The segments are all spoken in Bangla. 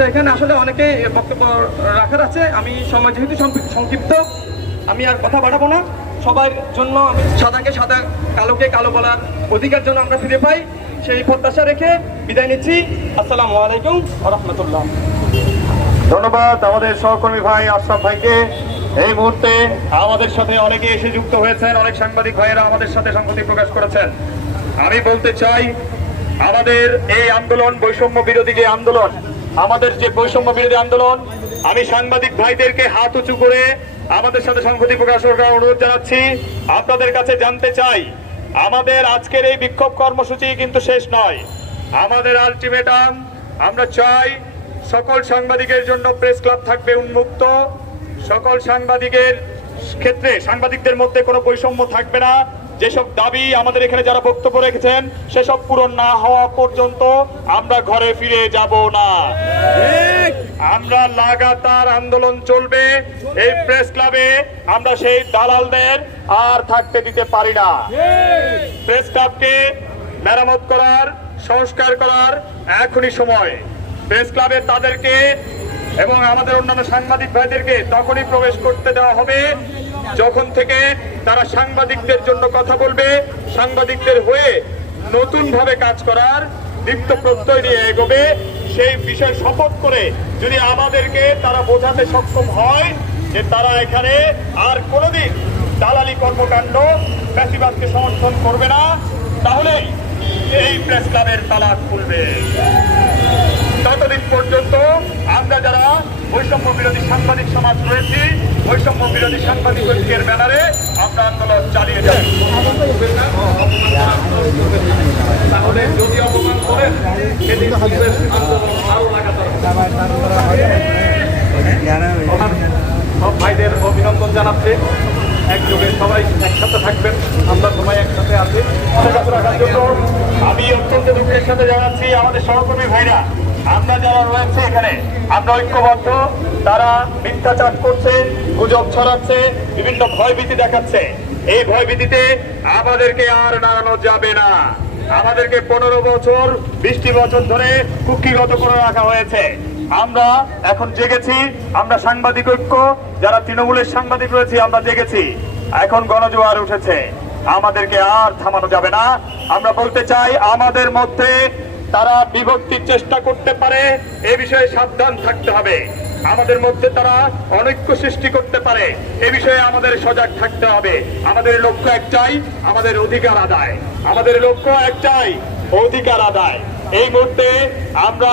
আচ্ছা এখানে আসলে অনেকে বক্তব্য রাখার আছে। আমি সময় যেহেতু সংক্ষিপ্ত, আমি আর কথা বাড়াবো না। সবার জন্য আমি সাদাকে সাদা, কালোকে কালো বলার অধিকার জন্য আমরা ফিরে পাই, সেই প্রত্যাশা রেখে বিদায় নিচ্ছি। আসসালামু আলাইকুম রহমতুল্লাহ ধন্যবাদ আমাদের সহকর্মী ভাই আশরাফ ভাইকে। এই মুহূর্তে আমাদের সাথে অনেকে এসে যুক্ত হয়েছেন। অনেক সাংবাদিক ভাইয়েরা আমাদের সাথে সংহতি প্রকাশ করেছেন। আমি বলতে চাই, আমাদের এই আন্দোলন, বৈষম্য বিরোধী যে আন্দোলন আমাদের যে বৈষম্য বিরোধী আন্দোলন, আমি সাংবাদিক ভাইদেরকে হাত উঁচু করে আমাদের সাথে সংহতি প্রকাশ করার অনুরোধ জানাচ্ছি। আপনাদের কাছে জানতে চাই, আমাদের আজকের এই বিক্ষোভ কর্মসূচি কিন্তু শেষ নয়। আমাদের আলটিমেটাম, আমরা চাই সকল সাংবাদিকের জন্য প্রেস ক্লাব থাকবে উন্মুক্ত। সকল সাংবাদিকের ক্ষেত্রে সাংবাদিকদের মধ্যে কোনো বৈষম্য থাকবে না। যেসব দাবি আমাদের এখানে যারা বক্তব্য রেখেছেন, সেসব পূরণ না হওয়া পর্যন্ত আমরা ঘরে ফিরে যাব না। আমরা লাগাতার আন্দোলন চলবে, এই প্রেস ক্লাবে আমরা সেই দালালদের আর থাকতে দিতে পারি না। প্রেস ক্লাবকে মেরামত করার, সংস্কার করার এখনই সময়। প্রেস ক্লাবে তাদেরকে এবং আমাদের অন্যান্য সাংবাদিক ভাইদেরকে তখনই প্রবেশ করতে দেওয়া হবে, যখন থেকে তারা সাংবাদিকদের জন্য কথা বলবে, সাংবাদিকদের হয়ে নতুন ভাবে কাজ করার দীপ্ত প্রত্যয় নিয়ে এগোবে। সেই বিষয় শপথ করে যদি আমাদেরকে তারা বোঝাতে সক্ষম হয় যে তারা এখানে আর কোনোদিন দালালি কর্মকাণ্ড ফ্যাসিবাদকে সমর্থন করবে না, তাহলেই এই প্রেস ক্লাবের তালা খুলবে। ততদিন পর্যন্ত আমরা যারা বৈষম্য বিরোধী সাংবাদিক সমাজ রয়েছি, বৈষম্য বিরোধী সাংবাদিক ঐক্যের ব্যানারে আমরা আন্দোলন চালিয়ে যাব। তাহলে যদি অপমান করেন সব ভাইদের অভিনন্দন জানাচ্ছে। একযোগে সবাই একসাথে থাকবেন। আমরা সবাই একসাথে আছি। আমি অত্যন্ত দুঃখের সাথে জানাচ্ছি আমাদের সহকর্মী ভাইরা। আমরা যারা রয়েছে এখানে, আমরা ঐক্যবদ্ধ, তারা মিথ্যাচার করছে, গুজব ছড়াচ্ছে, বিভিন্ন ভয়ভীতি দেখাচ্ছে। এই ভয়ভীতিতে আমাদেরকে আর নাড়ানো যাবে না। আমাদেরকে পনেরো বছর, বিশটি বছর ধরে কুক্ষিগত করে রাখা হয়েছে। আমরা এখন জেগেছি, আমরা সাংবাদিক ঐক্য, যারা তৃণমূলের সাংবাদিক রয়েছি, আমরা জেগেছি। এখন গণজোয়ার উঠেছে। আমাদেরকে আর থামানো যাবে না। আমরা বলতে চাই, আমাদের মধ্যে তারা বিভক্তির চেষ্টা করতে পারে, এ বিষয়ে সাবধান থাকতে হবে। আমাদের মধ্যে তারা অনৈক্য সৃষ্টি করতে পারে, এ বিষয়ে আমাদের সজাগ থাকতে হবে। আমাদের লক্ষ্য একটাই, আমাদের অধিকার আদায়। আমাদের লক্ষ্য একটাই, অধিকার আদায়। এই মুহূর্তে আমরা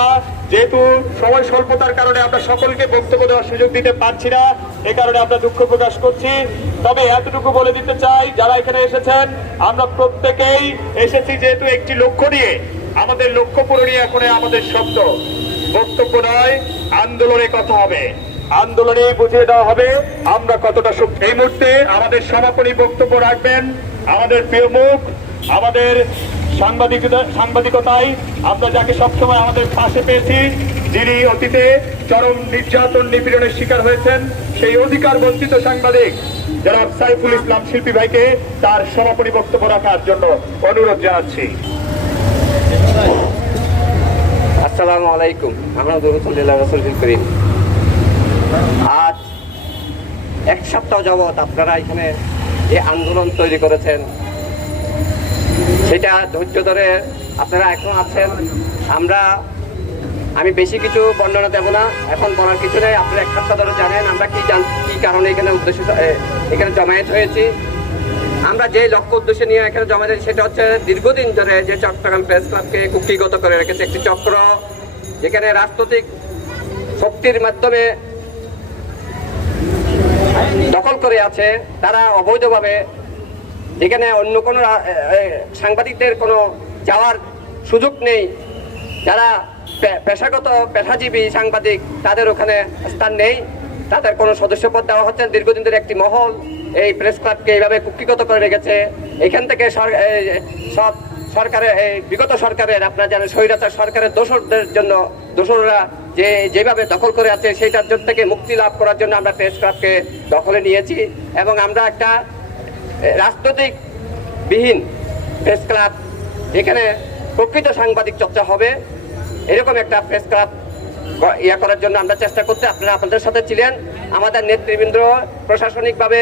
যেহেতু সময় স্বল্পতার কারণে আমরা সকলকে বক্তব্য দেওয়ার সুযোগ দিতে পারছি না, এ কারণে আমরা দুঃখ প্রকাশ করছি। তবে এতটুকু বলে দিতে চাই, যারা এখানে এসেছেন, আমরা প্রত্যেকেই এসেছি যেহেতু একটি লক্ষ্য নিয়ে। আমাদের লক্ষ্য পূরণই এখন আমাদের শব্দ। বক্তব্য নয়, আন্দোলনে কথা হবে। আন্দোলনে বুঝিয়ে দেওয়া হবে আমরা কতটা শক্তি। এই মুহূর্তে আমাদের সমাপনী বক্তব্য রাখবেন। আমাদের প্রিয় মুখ, আমাদের সাংবাদিকতা সাংবাদিকতায় আমরা যাকে সবসময় আমাদের পাশে পেয়েছি, যিনি অতীতে চরম নির্যাতন নিপীড়নের শিকার হয়েছেন, সেই অধিকার বঞ্চিত সাংবাদিক যারা সাইফুল ইসলাম শিল্পী ভাইকে তার সমাপনী বক্তব্য রাখার জন্য অনুরোধ জানাচ্ছি। আসসালামু আলাইকুম। আমরা রসুল্লাহ রসুল করিম। আজ এক সপ্তাহ যাবৎ আপনারা এখানে যে আন্দোলন তৈরি করেছেন, সেটা ধৈর্য ধরে আপনারা এখন আছেন। আমরা, আমি বেশি কিছু বর্ণনা দেব না। এখন বলার কিছু নেই। আপনারা এক সপ্তাহ ধরে জানেন আমরা কি জান, কি কারণে এখানে উদ্দেশ্য এখানে জমায়েত হয়েছি। আমরা যে লক্ষ্য উদ্দেশ্যে নিয়ে এখানে জমা দিয়েছি, সেটা হচ্ছে দীর্ঘদিন ধরে যে চট্টগ্রাম প্রেস ক্লাবকে কুক্ষিগত করে রেখেছে একটি চক্র, যেখানে রাজনৈতিক শক্তির মাধ্যমে দখল করে আছে তারা অবৈধভাবে যেখানে অন্য কোনো সাংবাদিকদের কোনো যাওয়ার সুযোগ নেই, যারা পেশাগত পেশাজীবী সাংবাদিক, তাদের ওখানে স্থান নেই তাদের কোনো সদস্যপদ দেওয়া হচ্ছে। দীর্ঘদিন ধরে একটি মহল এই প্রেস ক্লাবকে এইভাবে কুক্ষিগত করে রেখেছে। এখান থেকে সব সরকারের বিগত সরকারের আপনার জানেন স্বৈরাচার সরকারের দোষরদের জন্য দোসররা যে যেভাবে দখল করে আছে, সেইটার জন্য থেকে মুক্তি লাভ করার জন্য আমরা প্রেস ক্লাবকে দখলে নিয়েছি এবং আমরা একটা রাজনৈতিক বিহীন প্রেস ক্লাব যেখানে প্রকৃত সাংবাদিক চর্চা হবে। এরকম একটা প্রেস ক্লাব ইয়া করার জন্য আমরা চেষ্টা করছি। আপনারা আপনাদের সাথে ছিলেন। আমাদের নেতৃবৃন্দ প্রশাসনিকভাবে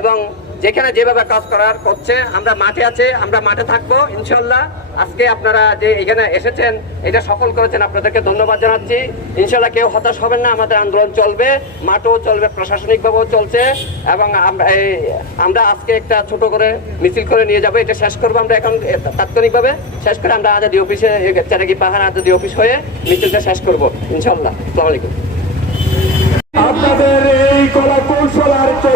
এবং যেখানে যেভাবে কাজ করার করছে আমরা মাঠে আছে, আমরা মাঠে থাকব, ইনশাল্লাহ। আজকে আপনারা যে এখানে এসেছেন, এটা সফল করেছেন, আপনাদেরকে ধন্যবাদ জানাচ্ছি। ইনশাল্লাহ কেউ হতাশ হবেন না, আমাদের আন্দোলন চলবে, মাঠও চলবে, প্রশাসনিকভাবেও চলছে, এবং আমরা আজকে একটা ছোট করে মিছিল করে নিয়ে যাব, এটা শেষ করব আমরা এখন তাৎক্ষণিকভাবে। শেষ করে আমরা আজাদি অফিসে চারাকি পাহাড় আজাদি অফিস হয়ে মিছিলটা শেষ করব, ইনশাল্লাহ। আসসালামু আলাইকুম।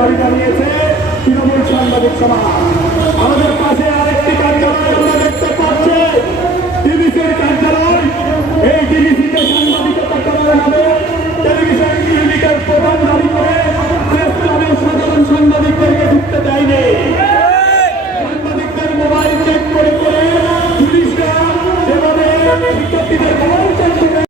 দাবি জানিয়েছে তৃণমূল সাংবাদিক সভা। আমাদের পাশে আরেকটি কার্যালয় আমরা দেখতে পাচ্ছি ডিবিসির কার্যালয়। এই ডিবিসিতে সাংবাদিকতা করার নামে